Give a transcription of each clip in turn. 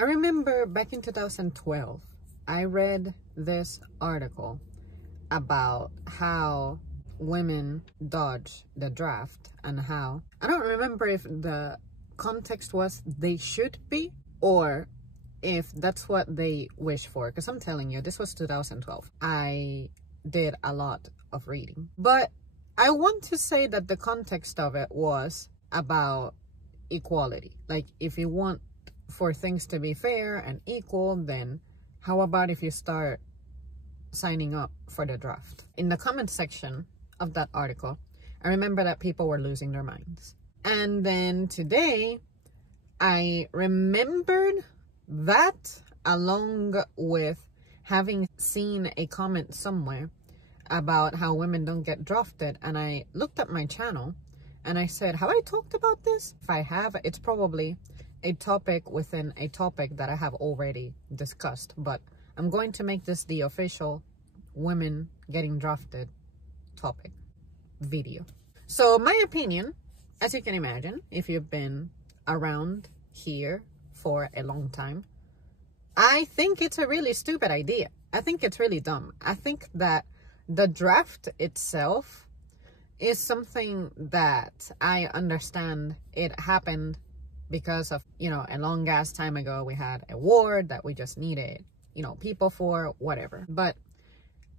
I remember back in 2012, I read this article about how women dodge the draft and how, I don't remember if the context was they should be or if that's what they wish for, because I'm telling you, this was 2012. I did a lot of reading, but I want to say that the context of it was about equality. Like, if you want for things to be fair and equal, then how about if you start signing up for the draft? In the comment section of that article, I remember that people were losing their minds. And then today, I remembered that, along with having seen a comment somewhere about how women don't get drafted, and I looked at my channel and I said, have I talked about this? If I have, it's probably a topic within a topic that I have already discussed, but I'm going to make this the official women getting drafted topic video. So my opinion, as you can imagine, if you've been around here for a long time, I think it's a really stupid idea. I think it's really dumb. I think that the draft itself is something that I understand it happened because of, you know, a long ass time ago, we had a war that we just needed, you know, people for, whatever. But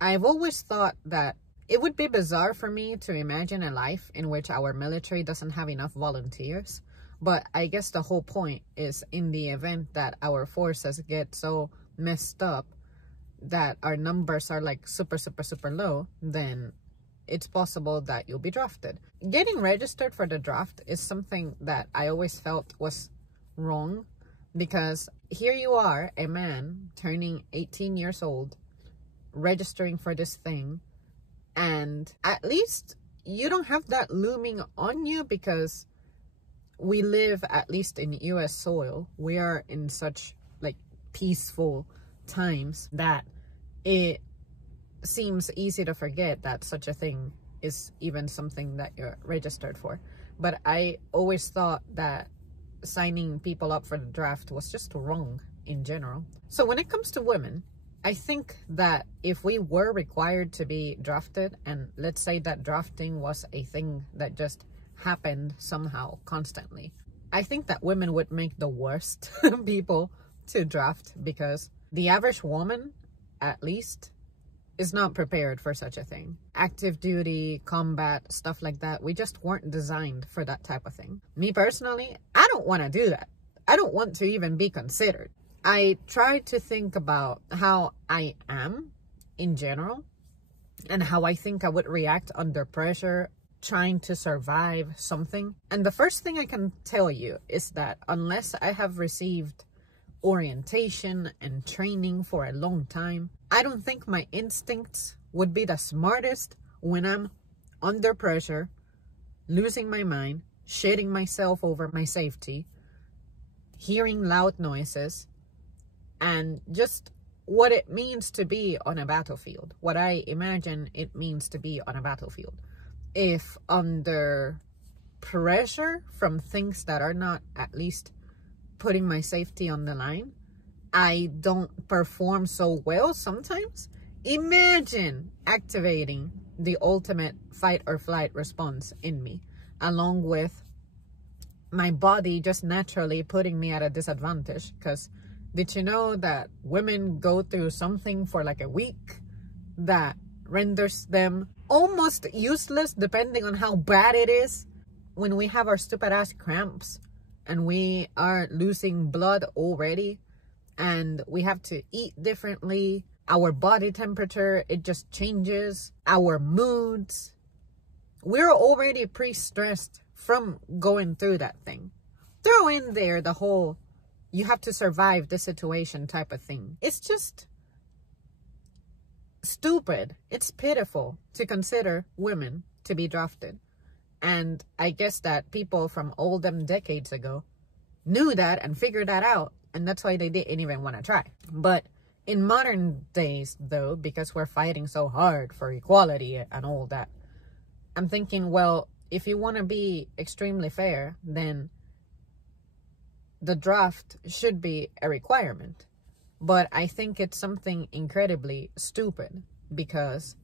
I've always thought that it would be bizarre for me to imagine a life in which our military doesn't have enough volunteers. But I guess the whole point is, in the event that our forces get so messed up that our numbers are like super low, then it's possible that you'll be drafted. Getting registered for the draft is something that I always felt was wrong, because here you are, a man turning 18 years old, registering for this thing, and at least you don't have that looming on you, because we live, at least in US soil, we are in such like peaceful times that it seems easy to forget that such a thing is even something that you're registered for. But I always thought that signing people up for the draft was just wrong in general. So when it comes to women, I think that if we were required to be drafted, and let's say that drafting was a thing that just happened somehow constantly, I think that women would make the worst people to draft, because the average woman, at least, is not prepared for such a thing. Active duty, combat, stuff like that, we just weren't designed for that type of thing. Me personally, I don't want to do that. I don't want to even be considered. I try to think about how I am in general and how I think I would react under pressure, trying to survive something. And the first thing I can tell you is that unless I have received orientation and training for a long time, I don't think my instincts would be the smartest when I'm under pressure, losing my mind, shitting myself over my safety, hearing loud noises, and just what it means to be on a battlefield, what I imagine it means to be on a battlefield. If under pressure from things that are not at least putting my safety on the line, I don't perform so well sometimes, imagine activating the ultimate fight or flight response in me, along with my body just naturally putting me at a disadvantage. Because did you know that women go through something for like a week that renders them almost useless, depending on how bad it is? When we have our stupid ass cramps and we are losing blood already, and we have to eat differently, our body temperature, it just changes, our moods, we're already pre-stressed from going through that thing. Throw in there the whole you have to survive the situation type of thing. It's just stupid. It's pitiful to consider women to be drafted. And I guess that people from olden decades ago knew that and figured that out, and that's why they didn't even want to try. But in modern days, though, because we're fighting so hard for equality and all that, I'm thinking, well, if you want to be extremely fair, then the draft should be a requirement. But I think it's something incredibly stupid because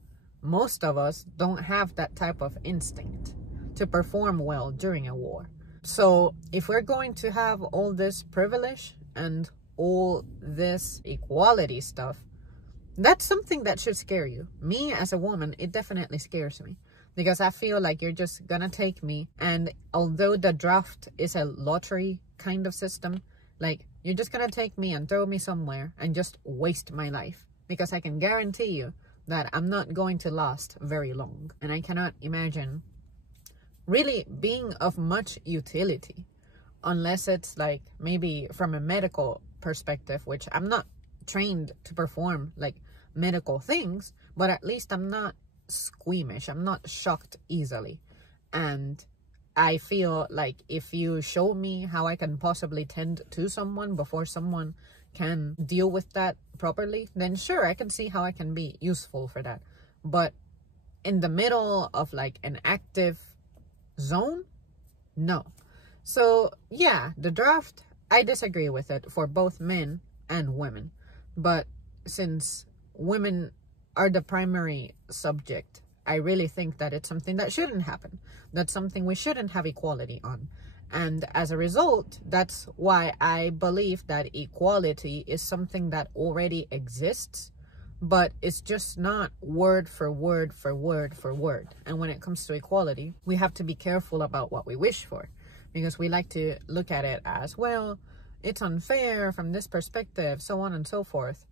most of us don't have that type of instinct to perform well during a war. So if we're going to have all this privilege and all this equality stuff, that's something that should scare you. Me as a woman, it definitely scares me because I feel like you're just gonna take me, and although the draft is a lottery kind of system, like you're just gonna take me and throw me somewhere and just waste my life, because I can guarantee you that I'm not going to last very long, and I cannot imagine really being of much utility unless it's like maybe from a medical perspective, which I'm not trained to perform like medical things, but at least I'm not squeamish, I'm not shocked easily. And I feel like if you show me how I can possibly tend to someone before someone can deal with that properly, then sure, I can see how I can be useful for that. But in the middle of like an active zone, no. So yeah, the draft, I disagree with it for both men and women. But since women are the primary subject, I really think that it's something that shouldn't happen. That's something we shouldn't have equality on. And as a result, that's why I believe that equality is something that already exists, but it's just not word for word for word for word. And when it comes to equality, we have to be careful about what we wish for, because we like to look at it as, well, it's unfair from this perspective, so on and so forth.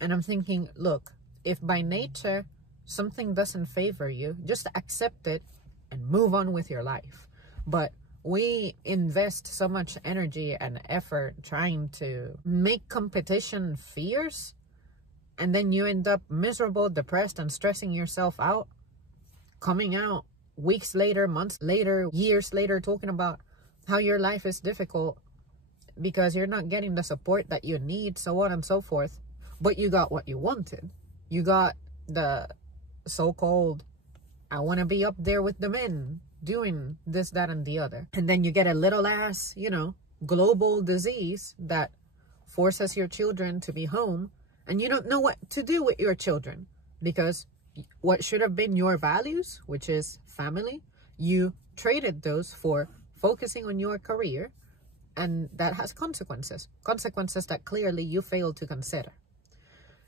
And I'm thinking, look, if by nature something doesn't favor you, just accept it and move on with your life. But we invest so much energy and effort trying to make competition fierce, and then you end up miserable, depressed, and stressing yourself out, coming out weeks later, months later, years later, talking about how your life is difficult because you're not getting the support that you need, so on and so forth. But you got what you wanted. You got the so-called, I want to be up there with the men doing this, that, and the other. And then you get a little ass, global disease that forces your children to be home, and you don't know what to do with your children, because what should have been your values, which is family, you traded those for focusing on your career, and that has consequences that clearly you failed to consider.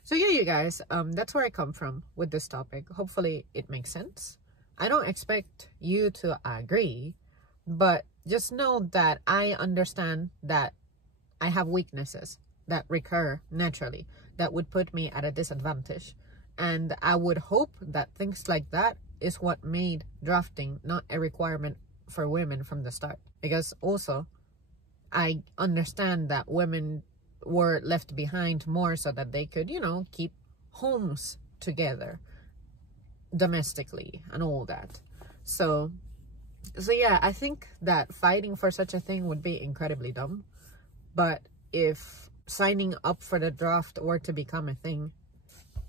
So yeah, you guys, that's where I come from with this topic. Hopefully it makes sense. I don't expect you to agree, but just know that I understand that I have weaknesses that recur naturally that would put me at a disadvantage. And I would hope that things like that is what made drafting not a requirement for women from the start. Because also, I understand that women were left behind more so that they could, keep homes together domestically and all that. So yeah, I think that fighting for such a thing would be incredibly dumb. But if signing up for the draft were to become a thing,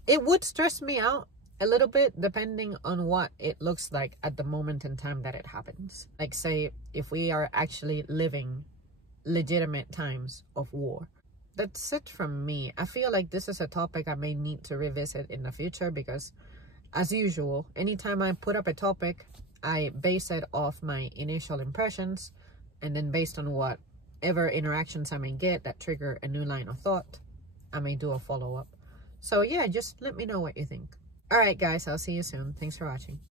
it would stress me out a little bit, depending on what it looks like at the moment in time that it happens. Like, say, if we are actually living legitimate times of war. That's it from me. I feel like this is a topic I may need to revisit in the future, because as usual, anytime I put up a topic, I base it off my initial impressions, and then based on whatever interactions I may get that trigger a new line of thought, I may do a follow-up. So yeah, just let me know what you think. All right, guys, I'll see you soon. Thanks for watching.